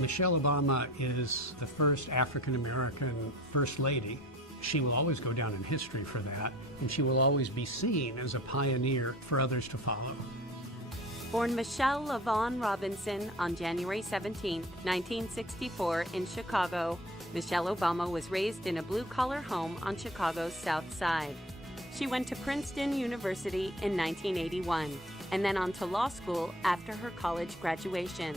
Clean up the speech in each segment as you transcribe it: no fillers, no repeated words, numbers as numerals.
Michelle Obama is the first African-American First Lady. She will always go down in history for that, and she will always be seen as a pioneer for others to follow. Born Michelle LaVaughn Robinson on January 17, 1964 in Chicago, Michelle Obama was raised in a blue-collar home on Chicago's South Side. She went to Princeton University in 1981 and then on to law school after her college graduation.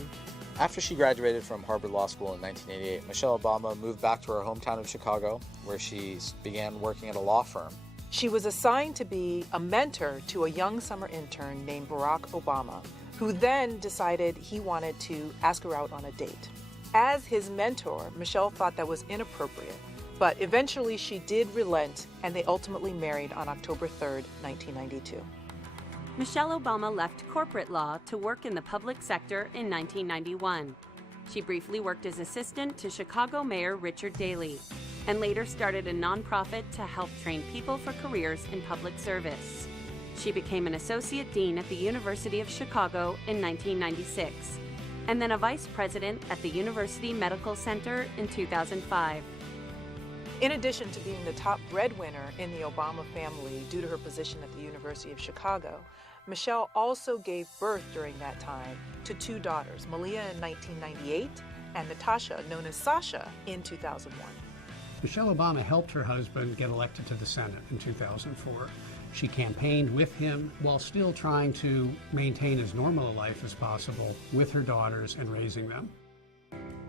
After she graduated from Harvard Law School in 1988, Michelle Obama moved back to her hometown of Chicago, where she began working at a law firm. She was assigned to be a mentor to a young summer intern named Barack Obama, who then decided he wanted to ask her out on a date. As his mentor, Michelle thought that was inappropriate, but eventually she did relent, and they ultimately married on October 3rd, 1992. Michelle Obama left corporate law to work in the public sector in 1991. She briefly worked as assistant to Chicago Mayor Richard Daley, and later started a nonprofit to help train people for careers in public service. She became an associate dean at the University of Chicago in 1996, and then a vice president at the University Medical Center in 2005. In addition to being the top breadwinner in the Obama family due to her position at the University of Chicago, Michelle also gave birth during that time to two daughters, Malia in 1998 and Natasha, known as Sasha, in 2001. Michelle Obama helped her husband get elected to the Senate in 2004. She campaigned with him while still trying to maintain as normal a life as possible with her daughters and raising them.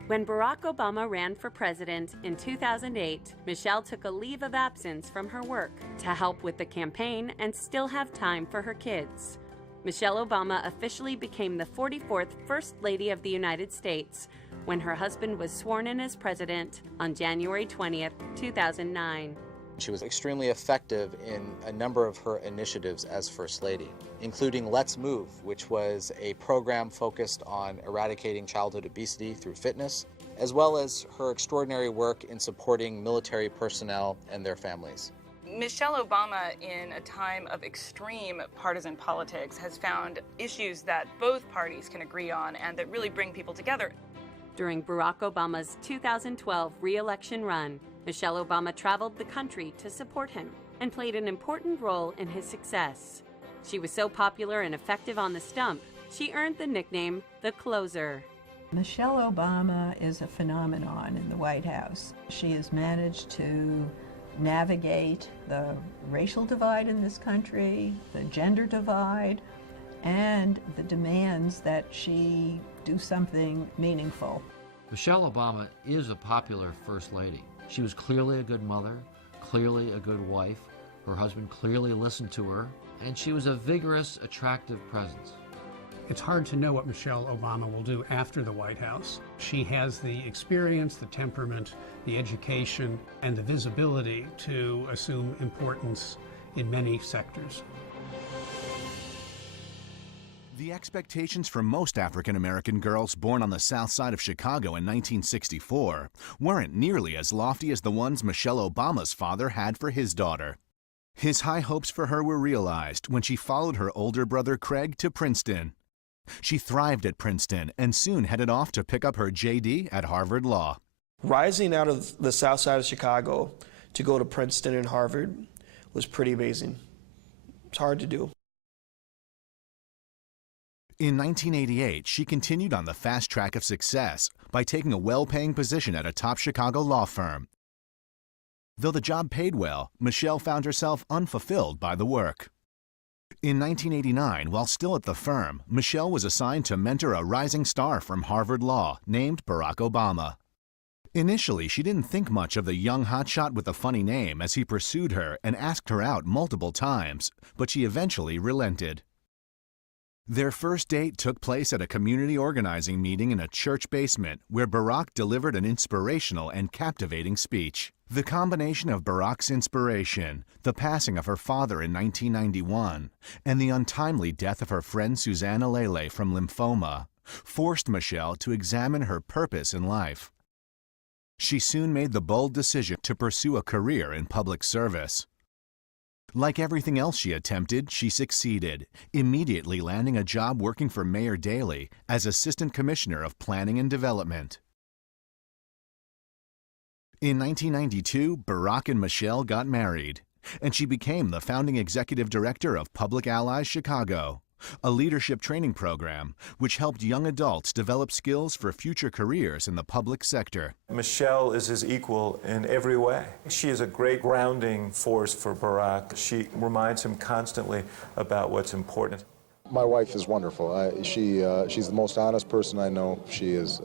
When Barack Obama ran for president in 2008, Michelle took a leave of absence from her work to help with the campaign and still have time for her kids. Michelle Obama officially became the 44th First Lady of the United States when her husband was sworn in as president on January 20th, 2009. She was extremely effective in a number of her initiatives as First Lady, including Let's Move, which was a program focused on eradicating childhood obesity through fitness, as well as her extraordinary work in supporting military personnel and their families. Michelle Obama, in a time of extreme partisan politics, has found issues that both parties can agree on and that really bring people together. During Barack Obama's 2012 re-election run, Michelle Obama traveled the country to support him and played an important role in his success. She was so popular and effective on the stump, she earned the nickname the Closer. Michelle Obama is a phenomenon in the White House. She has managed to navigate the racial divide in this country, the gender divide, and the demands that she do something meaningful. Michelle Obama is a popular First Lady. She was clearly a good mother, clearly a good wife. Her husband clearly listened to her, and she was a vigorous, attractive presence. It's hard to know what Michelle Obama will do after the White House. She has the experience, the temperament, the education, and the visibility to assume importance in many sectors. The expectations for most African-American girls born on the south side of Chicago in 1964 weren't nearly as lofty as the ones Michelle Obama's father had for his daughter. His high hopes for her were realized when she followed her older brother Craig to Princeton. She thrived at Princeton and soon headed off to pick up her JD at Harvard Law. Rising out of the south side of Chicago to go to Princeton and Harvard was pretty amazing. It's hard to do. In 1988, she continued on the fast track of success by taking a well-paying position at a top Chicago law firm. Though the job paid well, Michelle found herself unfulfilled by the work. In 1989, while still at the firm, Michelle was assigned to mentor a rising star from Harvard Law named Barack Obama. Initially, she didn't think much of the young hotshot with a funny name as he pursued her and asked her out multiple times, but she eventually relented. Their first date took place at a community organizing meeting in a church basement where Barack delivered an inspirational and captivating speech. The combination of Barack's inspiration, the passing of her father in 1991, and the untimely death of her friend Susanna Lele from lymphoma forced Michelle to examine her purpose in life. She soon made the bold decision to pursue a career in public service. Like everything else she attempted, she succeeded, immediately landing a job working for Mayor Daley as Assistant Commissioner of Planning and Development. In 1992, Barack and Michelle got married, and she became the founding executive director of Public Allies Chicago, a leadership training program which helped young adults develop skills for future careers in the public sector. Michelle is his equal in every way. She is a great grounding force for Barack. She reminds him constantly about what's important. My wife is wonderful. She's the most honest person I know. She is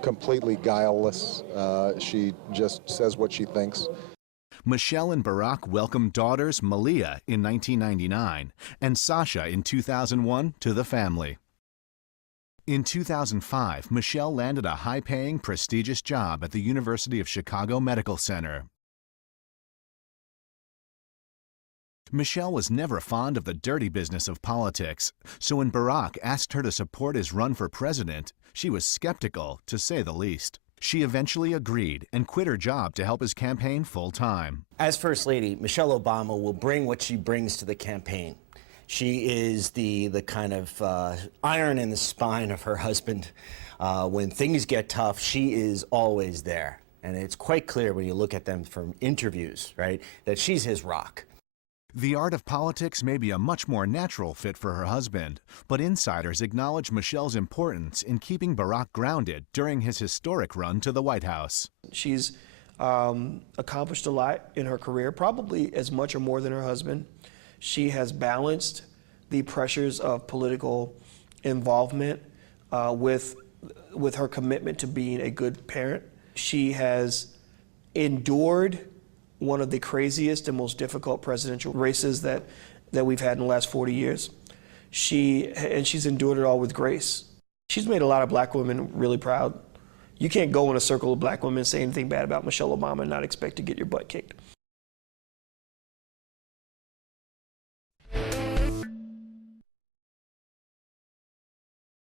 completely guileless. She just says what she thinks. Michelle and Barack welcomed daughters Malia in 1999 and Sasha in 2001 to the family. In 2005, Michelle landed a high-paying, prestigious job at the University of Chicago Medical Center. Michelle was never fond of the dirty business of politics, so when Barack asked her to support his run for president, she was skeptical, to say the least. She eventually agreed and quit her job to help his campaign full-time. As First Lady, Michelle Obama will bring what she brings to the campaign. She is the kind of iron in the spine of her husband. When things get tough, she is always there. And it's quite clear when you look at them from interviews, right, that she's his rock. The art of politics may be a much more natural fit for her husband, but insiders acknowledge Michelle's importance in keeping Barack grounded during his historic run to the White House. She's accomplished a lot in her career, probably as much or more than her husband. She has balanced the pressures of political involvement with her commitment to being a good parent. She has endured one of the craziest and most difficult presidential races that we've had in the last 40 years. She's endured it all with grace. She's made a lot of black women really proud. You can't go in a circle of black women and say anything bad about Michelle Obama and not expect to get your butt kicked.